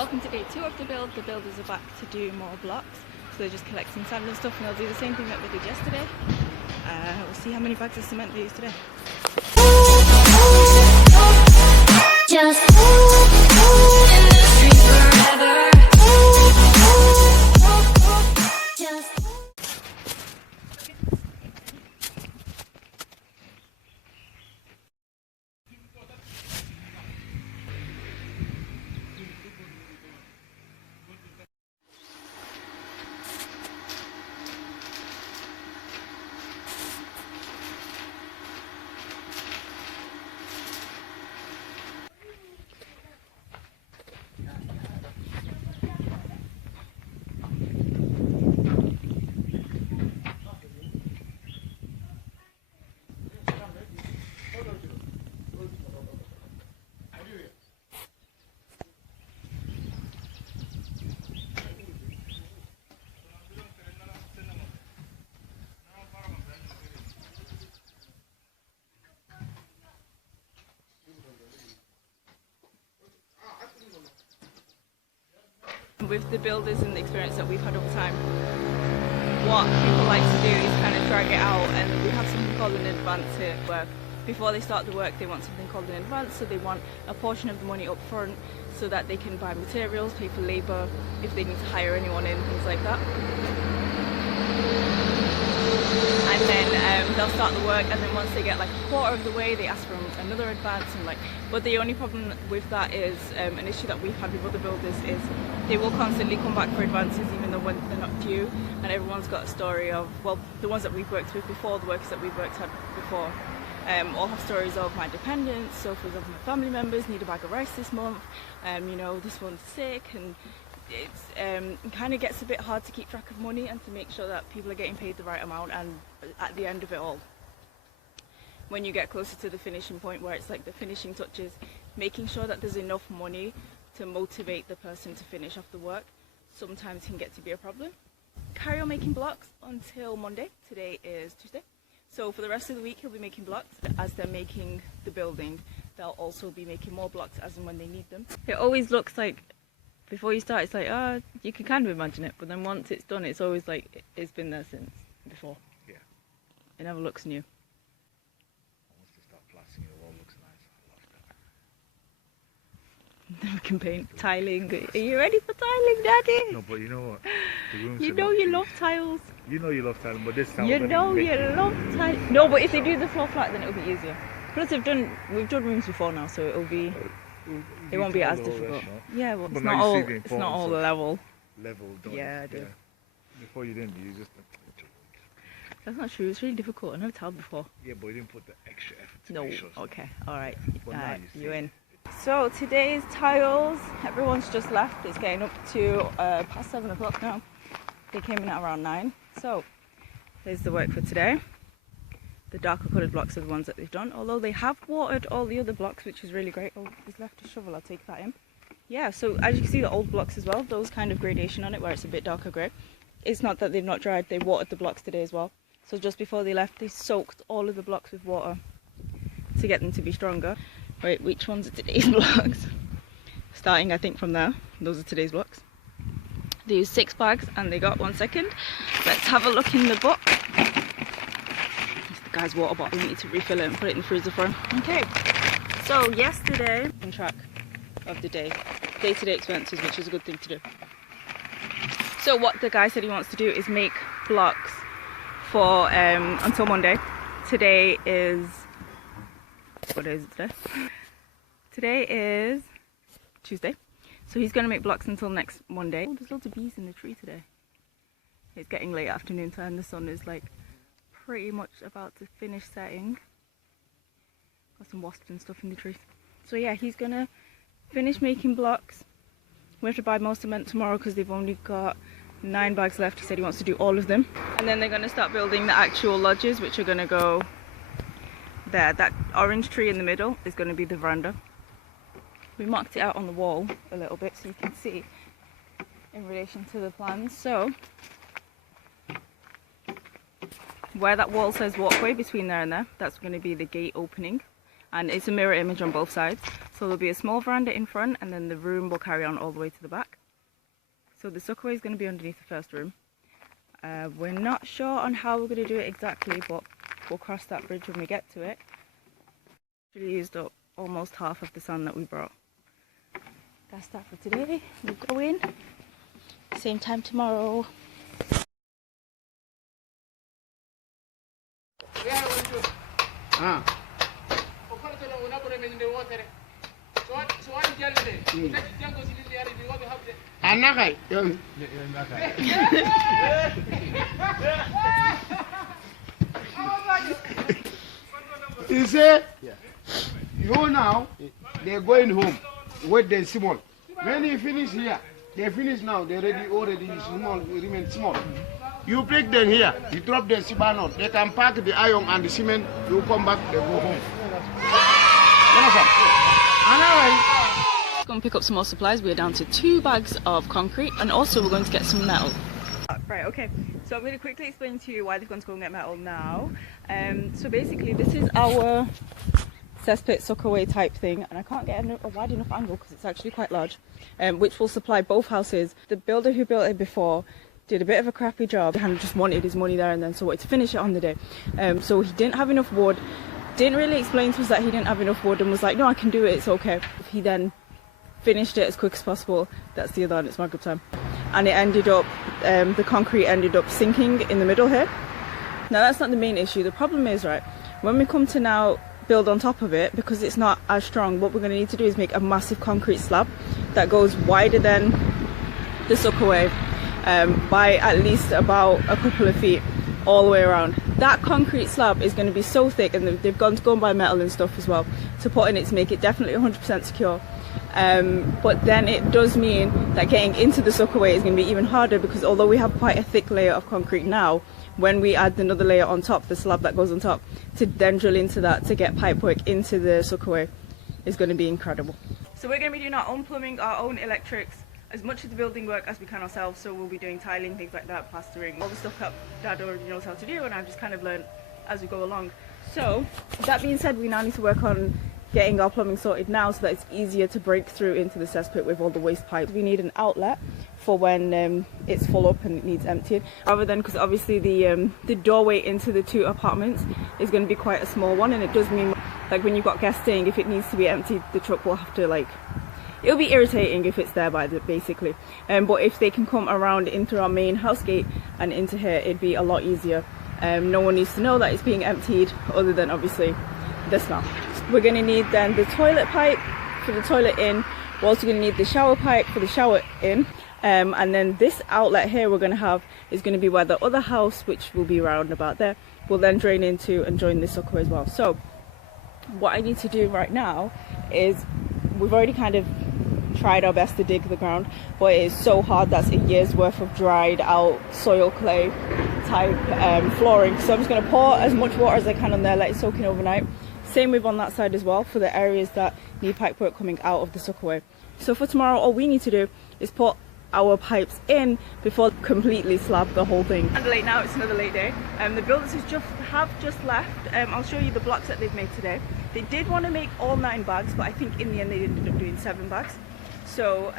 Welcome to day 2 of the build. The builders are back to do more blocks, so they're just collecting sand and stuff, and they'll do the same thing that they did yesterday. We'll see how many bags of cement they use today. Just in the streets forever. With the builders and the experience that we've had over time, what people like to do is kind of drag it out, and we have something called an advance here, where before they start the work they want something called an advance, so they want a portion of the money up front so that they can buy materials, pay for labour, if they need to hire anyone in, things like that. And then they'll start the work, and then once they get like a quarter of the way they ask for another advance, and but the only problem with that is an issue that we've had with other builders is they will constantly come back for advances even though when they're not due, and everyone's got a story of, well, the ones that we've worked with before, the workers that we've worked at before, all have stories of my dependents. So for example, my family members need a bag of rice this month, you know, this one's sick, and it kind of gets a bit hard to keep track of money and to make sure that people are getting paid the right amount. And at the end of it all, when you get closer to the finishing point where it's like the finishing touches, making sure that there's enough money to motivate the person to finish off the work sometimes can get to be a problem. Carry on making blocks until Monday. Today is Tuesday, so for the rest of the week he'll be making blocks. As they're making the building, they'll also be making more blocks as and when they need them. It always looks like, before you start, it's like, oh, you can kind of imagine it, but then once it's done, it's always like it's been there since before. Yeah. It never looks new. Once they start plastering, it all looks nice. I love that. Then we can paint tiling. Are you ready for tiling, Daddy? No, but you know what? The rooms you know you love tiles. You know you love tiling, but this time you know you love tiling. No, but if they do the floor flat, then it'll be easier. Plus, we've done rooms before now, so it'll be. It won't be as difficult. Yeah, well, it's not all level. Level, don't yeah, I do. Yeah. Before you didn't, you just. That's not true. It's really difficult. I've never tiled before. Yeah, but you didn't put the extra effort to No. make sure. Okay. All right. Well, you in. So today's tiles, everyone's just left. It's getting up to past 7 o'clock now. They came in at around 9. So there's the work for today. The darker coloured blocks are the ones that they've done, although they have watered all the other blocks, which is really great. Oh, he's left a shovel, I'll take that in. Yeah, so as you can see, the old blocks as well, those kind of gradation on it where it's a bit darker grey. It's not that they've not dried, they watered the blocks today as well. So just before they left, they soaked all of the blocks with water to get them to be stronger. Wait, which ones are today's blocks? Starting, I think, from there. Those are today's blocks. They used 6 bags and they got 1 second. Let's have a look in the book. Guy's water bottle, we need to refill it and put it in the freezer for him. Okay, so yesterday, in track of the day-to-day expenses, which is a good thing to do. So what the guy said he wants to do is make blocks for until Monday. Today is, what day is it today? Today is Tuesday. So he's going to make blocks until next Monday. Oh, there's loads of bees in the tree today. It's getting late afternoon time, the sun is like pretty much about to finish setting. Got some wasps and stuff in the trees. So yeah, he's gonna finish making blocks. We have to buy more cement tomorrow because they've only got 9 bags left. He said he wants to do all of them, and then they're gonna start building the actual lodges, which are gonna go there. That orange tree in the middle is gonna be the veranda. We marked it out on the wall a little bit so you can see in relation to the plans. So where that wall says walkway, between there and there, that's going to be the gate opening, and it's a mirror image on both sides. So there'll be a small veranda in front, and then the room will carry on all the way to the back. So the suckaway is going to be underneath the first room. We're not sure on how we're going to do it exactly, but we'll cross that bridge when we get to it. We used up almost half of the sand that we brought. That's that for today. We'll go in. Same time tomorrow. You say, you now, they're going home with the small. When you finish here, they finish now, they already small, remain small. You pick them here, you drop the cement, they can pack the iron and the cement, you come back, they go home. Go and pick up some more supplies. We're down to 2 bags of concrete, and also we're going to get some metal. Right, okay, so I'm going to quickly explain to you why they've gone to go and get metal now. So basically this is our cesspit suckaway type thing, and I can't get a wide enough angle because it's actually quite large, which will supply both houses. The builder who built it before did a bit of a crappy job and just wanted his money there and then, so wanted to finish it on the day. So he didn't have enough wood, didn't really explain to us that he didn't have enough wood, and was like, no, I can do it, it's okay. He then finished it as quick as possible. That's the other one, it's my good time. And it ended up, the concrete ended up sinking in the middle here. Now that's not the main issue. The problem is, right, when we come to now build on top of it, because it's not as strong, what we're going to need to do is make a massive concrete slab that goes wider than the suckaway by at least about a couple of feet all the way around. That concrete slab is going to be so thick, and they've gone to go and buy metal and stuff as well to put in it to make it definitely 100% secure. But then it does mean that getting into the suckaway is going to be even harder, because although we have quite a thick layer of concrete now, when we add another layer on top, the slab that goes on top, to then drill into that to get pipe work into the suckaway is going to be incredible. So we're going to be doing our own plumbing, our own electrics, as much of the building work as we can ourselves. So we'll be doing tiling, things like that, plastering, all the stuff that Dad already knows how to do, and I've just kind of learned as we go along. So that being said, we now need to work on getting our plumbing sorted now so that it's easier to break through into the cesspit with all the waste pipes. We need an outlet for when it's full up and it needs emptying, rather than, because obviously the doorway into the 2 apartments is going to be quite a small one, and it does mean, like, when you've got guests staying, if it needs to be emptied, the truck will have to, like, it'll be irritating if it's there by the, basically. But if they can come around into our main house gate and into here, it'd be a lot easier. No one needs to know that it's being emptied, other than obviously the smell. We're going to need then the toilet pipe for the toilet in. We're also going to need the shower pipe for the shower in. And then this outlet here we're going to have is going to be where the other house, which will be around about there, will then drain into and join this suckaway as well. So what I need to do right now is, we've already kind of tried our best to dig the ground, but it is so hard. That's a year's worth of dried out soil clay type flooring. So I'm just going to pour as much water as I can on there, let it soak in overnight. Same with on that side as well, for the areas that need pipe work coming out of the suckaway. So for tomorrow, all we need to do is put our pipes in before completely slab the whole thing. And late now, it's another late day. The builders have just left. I'll show you the blocks that they've made today. They did want to make all 9 bags, but I think in the end they ended up doing 7 bags. So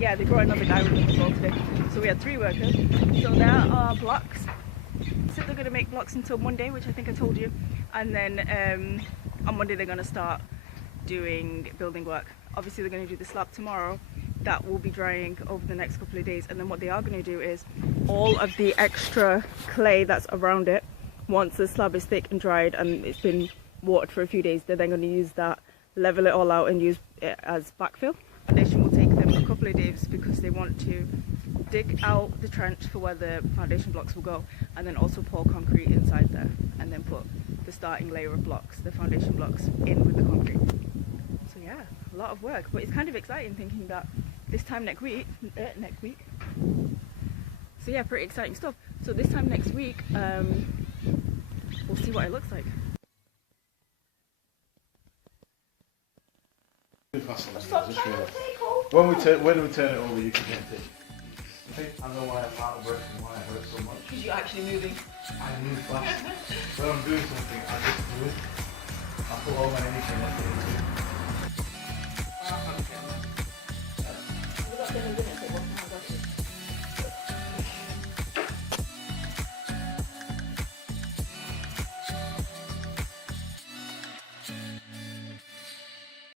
yeah, they brought another guy with them as well today. So we had 3 workers. So there are blocks. So they're going to make blocks until Monday, which I think I told you. And then on Monday they're going to start doing building work. Obviously they're going to do the slab tomorrow. That will be drying over the next couple of days, and then what they are going to do is all of the extra clay that's around it, once the slab is thick and dried and it's been watered for a few days, they're then going to use that, level it all out and use it as backfill. Foundation will take them a couple of days because they want to dig out the trench for where the foundation blocks will go, and then also pour concrete inside there, and then put the starting layer of blocks, the foundation blocks, in with the concrete. So yeah, a lot of work, but it's kind of exciting thinking that this time next week, so yeah, pretty exciting stuff. So this time next week, we'll see what it looks like. When we turn it over, you can get it. I think I know why I'm out of breath and why it hurts so much. Because you're actually moving. I move fast. When I'm doing something, I just do it. I put all my energy into it.